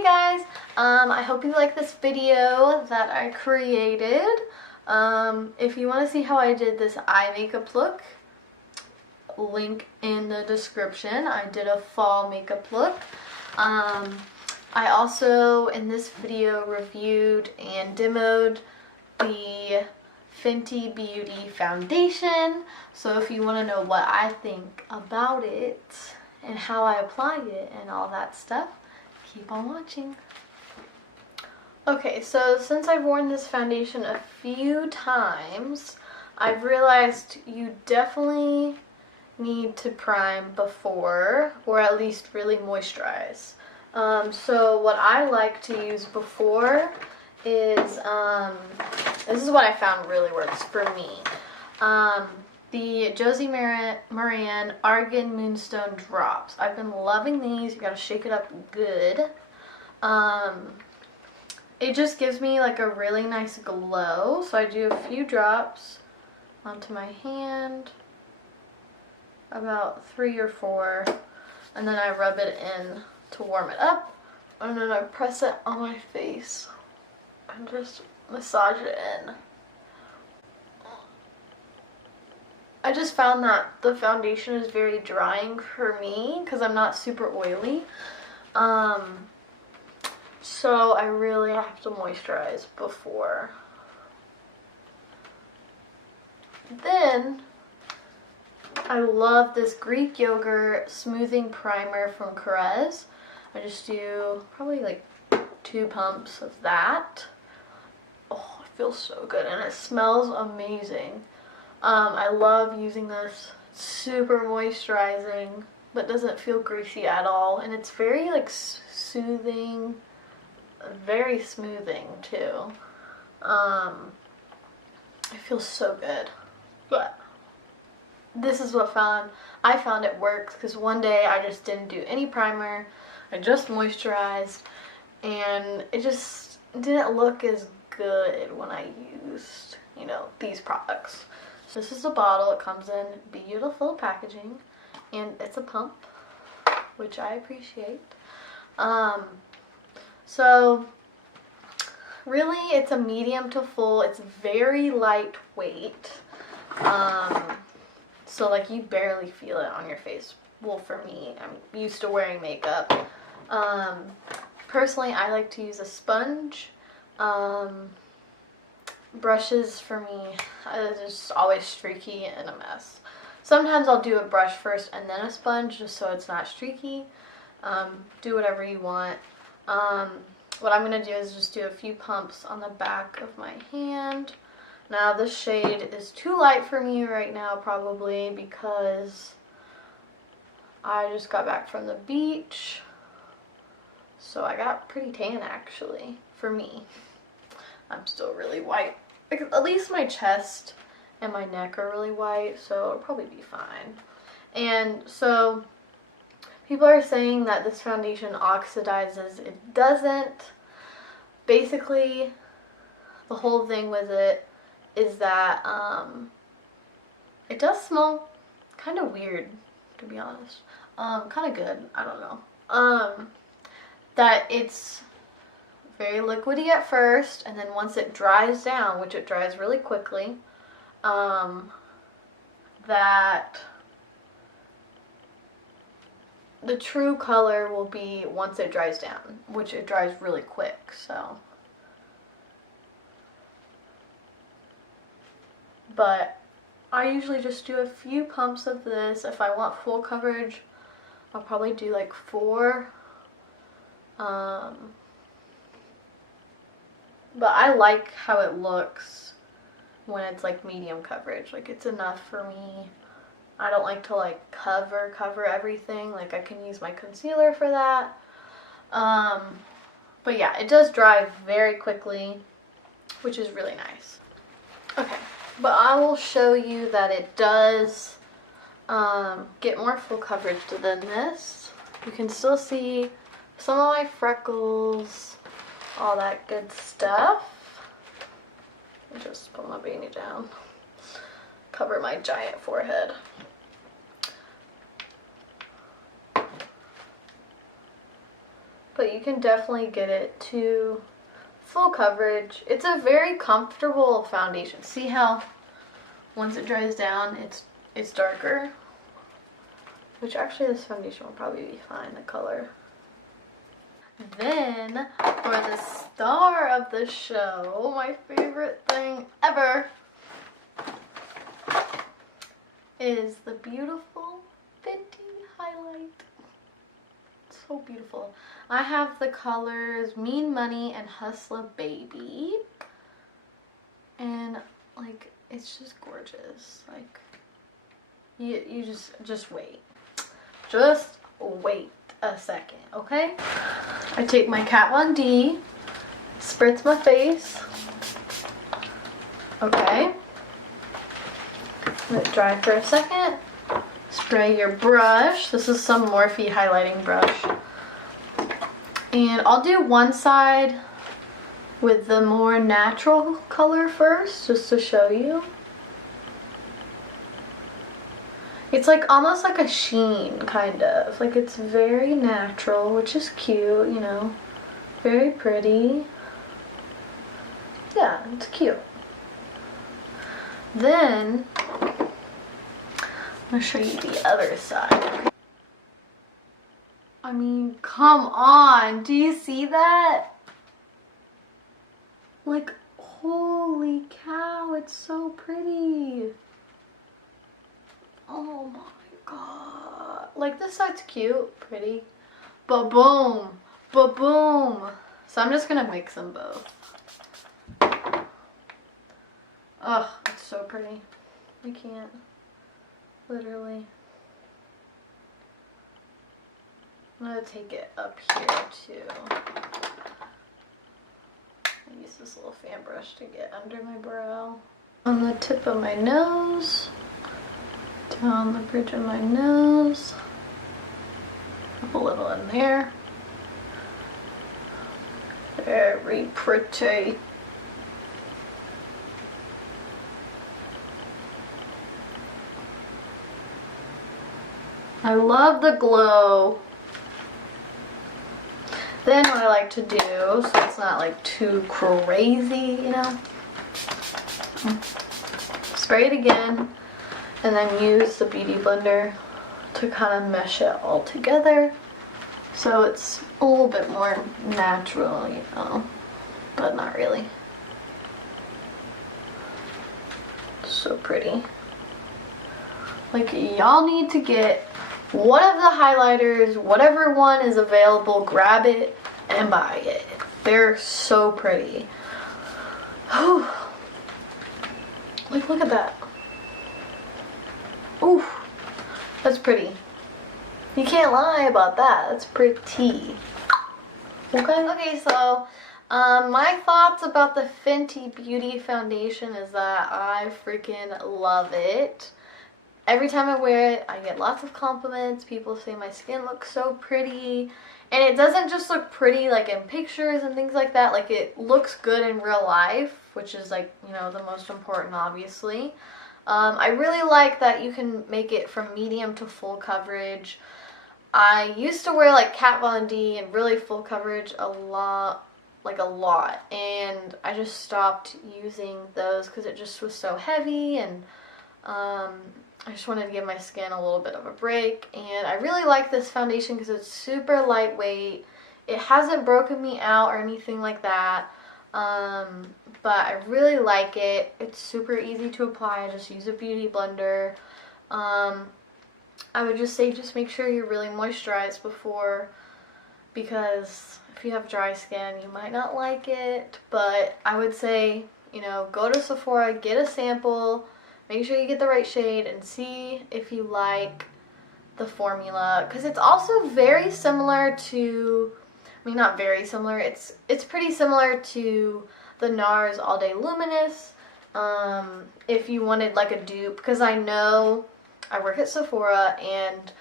Hey guys, I hope you like this video that I created. If you want to see how I did this eye makeup look, link in the description. I did a fall makeup look. I also, in this video, reviewed and demoed the Fenty Beauty foundation. So if you want to know what I think about it and how I apply it and all that stuff, keep on watching. Okay, so since I've worn this foundation a few times, I've realized you definitely need to prime before, or at least really moisturize. So what I like to use before is, this is what I found really works for me. The Josie Maran Argan Moonstone Drops. I've been loving these. You gotta shake it up good. It just gives me like a really nice glow. So I do a few drops onto my hand, about 3 or 4, and then I rub it in to warm it up, and then I press it on my face and just massage it in. I just found that the foundation is very drying for me because I'm not super oily. So I really have to moisturize before. Then I love this Greek yogurt smoothing primer from Carez. I just do probably like 2 pumps of that. Oh, it feels so good and it smells amazing. I love using this. It's super moisturizing, but doesn't feel greasy at all, and it's very like soothing, very smoothing too. It feels so good. But this is what I found it works, because one day I just didn't do any primer, I just moisturized, and it just didn't look as good when I used, you know, these products. So this is the bottle. It comes in beautiful packaging, and it's a pump, which I appreciate. So really it's a medium to full. It's very lightweight. So like you barely feel it on your face. Well, for me, I'm used to wearing makeup. Personally, I like to use a sponge. Brushes for me are just always streaky and a mess. Sometimes I'll do a brush first and then a sponge just so it's not streaky. Do whatever you want. What I'm going to do is just do a few pumps on the back of my hand. Now this shade is too light for me right now, probably because I just got back from the beach. So I got pretty tan actually, for me. I'm still really white. At least my chest and my neck are really white, so it'll probably be fine. And so people are saying that this foundation oxidizes. It doesn't. Basically, the whole thing with it is that it does smell kind of weird, to be honest. Kind of good, I don't know. That it's very liquidy at first, and then once it dries down, which it dries really quickly, that the true color will be once it dries down, which it dries really quick, so. But I usually just do a few pumps of this. If I want full coverage, I'll probably do like 4. But I like how it looks when it's like medium coverage. Like it's enough for me. I don't like to like cover everything. Like I can use my concealer for that. But yeah, it does dry very quickly, which is really nice. Okay, but I will show you that it does get more full coverage than this. You can still see some of my freckles, all that good stuff. Just put my beanie down, cover my giant forehead. but you can definitely get it to full coverage. It's a very comfortable foundation. See how once it dries down, it's darker? Which actually this foundation will probably be fine, the color. Then, for the star of the show, my favorite thing ever is the beautiful FENTY highlight. So beautiful. I have the colors Mean Money and Hustler Baby. And, like, it's just gorgeous. Like, you just wait. Just wait a second, okay? I take my Kat Von D, spritz my face. Okay. Let it dry for a second. Spray your brush. This is some Morphe highlighting brush. And I'll do one side with the more natural color first, just to show you. It's like almost like a sheen, kind of. Like it's very natural, which is cute, you know. Very pretty. Yeah, it's cute. Then, I'm gonna show you the other side. I mean, come on, do you see that? Like, holy cow, it's so pretty. Oh my god. Like, this side's cute, pretty. Ba-boom, ba-boom. So I'm just gonna mix them both. Ugh, it's so pretty. I can't. Literally. I'm gonna take it up here too. I use this little fan brush to get under my brow. On the tip of my nose. Down the bridge of my nose. Up a little in there. Very pretty. I love the glow. Then what I like to do, so it's not like too crazy, you know, spray it again and then use the beauty blender to kind of mesh it all together so it's a little bit more natural, you know, but not really. So pretty. Like, y'all need to get one of the highlighters, whatever one is available, grab it and buy it. They're so pretty. Whew. Like, look at that. Ooh, that's pretty. You can't lie about that. That's pretty. Okay, so my thoughts about the Fenty Beauty Foundation is that I freaking love it. Every time I wear it, I get lots of compliments. People say my skin looks so pretty. And it doesn't just look pretty like in pictures and things like that. Like, it looks good in real life, which is, like, you know, the most important, obviously. I really like that you can make it from medium to full coverage. I used to wear like Kat Von D and really full coverage a lot. And I just stopped using those because it just was so heavy, and I just wanted to give my skin a little bit of a break. And I really like this foundation because it's super lightweight. It hasn't broken me out or anything like that, but I really like it. It's super easy to apply. I just use a beauty blender. I would just say just make sure you're really moisturized before, because if you have dry skin you might not like it. But I would say, you know, go to Sephora, get a sample, make sure you get the right shade, and see if you like the formula, because it's also very similar to, I mean, not very similar, it's pretty similar to the NARS All Day Luminous, if you wanted like a dupe, because I know I work at Sephora and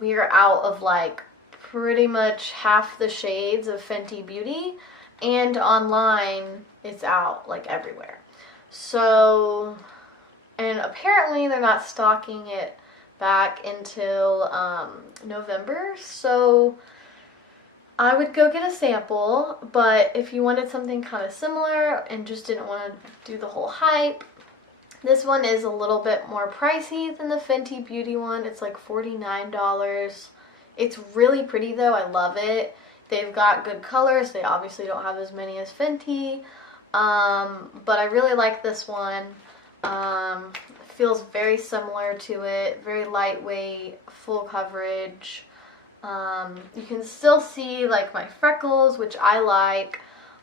we are out of like pretty much half the shades of Fenty Beauty, and online it's out like everywhere. So, and apparently they're not stocking it back until November, so I would go get a sample, but if you wanted something kind of similar and just didn't want to do the whole hype, this one is a little bit more pricey than the Fenty Beauty one. It's like $49. It's really pretty though. I love it. They've got good colors. They obviously don't have as many as Fenty, but I really like this one. Feels very similar to it. Very lightweight, full coverage. You can still see like my freckles, which I like.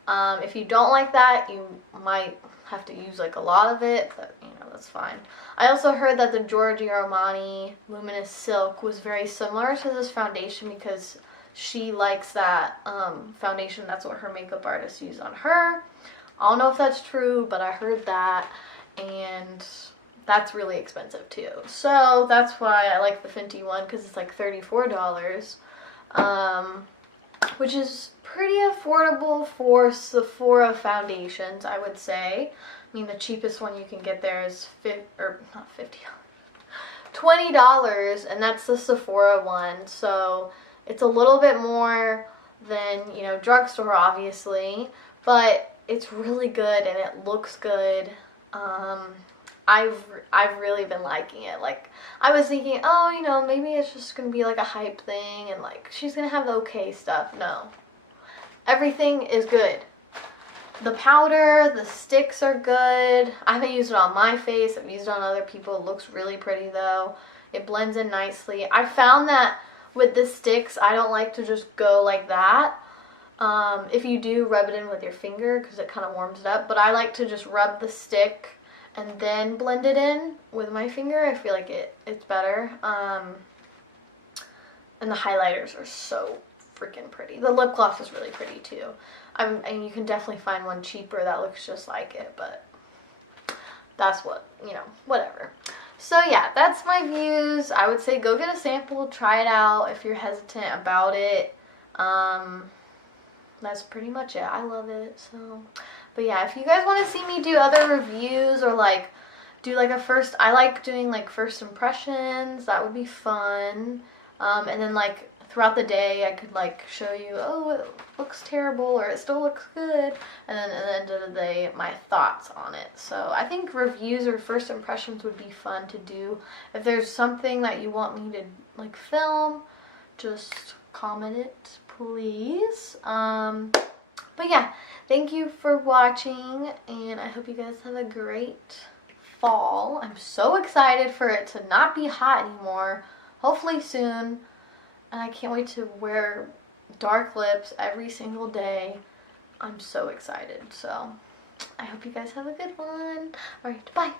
If you don't like that, you might have to use like a lot of it, but you know, that's fine. I also heard that the Giorgio Armani Luminous Silk was very similar to this foundation because she likes that foundation. That's what her makeup artist used on her. I don't know if that's true, but I heard that, and that's really expensive too. So that's why I like the Fenty one, because it's like $34, which is pretty affordable for Sephora foundations, I would say. I mean, the cheapest one you can get there is $20, and that's the Sephora one. So it's a little bit more than, you know, drugstore obviously, but it's really good and it looks good. I've really been liking it. Like, I was thinking, oh, you know, maybe it's just gonna be like a hype thing and like she's gonna have the okay stuff. No, everything is good. The powder, the sticks are good. I haven't used it on my face. I've used it on other people. It looks really pretty though. It blends in nicely. I found that with the sticks, I don't like to just go like that. If you do, rub it in with your finger because it kind of warms it up. But I like to just rub the stick and then blend it in with my finger. I feel like it's better. And the highlighters are so freaking pretty. The lip gloss is really pretty too. And you can definitely find one cheaper that looks just like it, but that's what, you know, whatever. So yeah, that's my views. I would say go get a sample, try it out if you're hesitant about it. That's pretty much it. I love it. So, but yeah, if you guys want to see me do other reviews or like do like I like doing like first impressions. That would be fun. And then like throughout the day, I could like show you, oh, it looks terrible or it still looks good. And then at the end of the day, my thoughts on it. So I think reviews or first impressions would be fun to do. If there's something that you want me to like film, just comment it, please. But yeah, thank you for watching, and I hope you guys have a great fall. I'm so excited for it to not be hot anymore, hopefully soon, and I can't wait to wear dark lips every single day. I'm so excited, so I hope you guys have a good one. Alright, bye!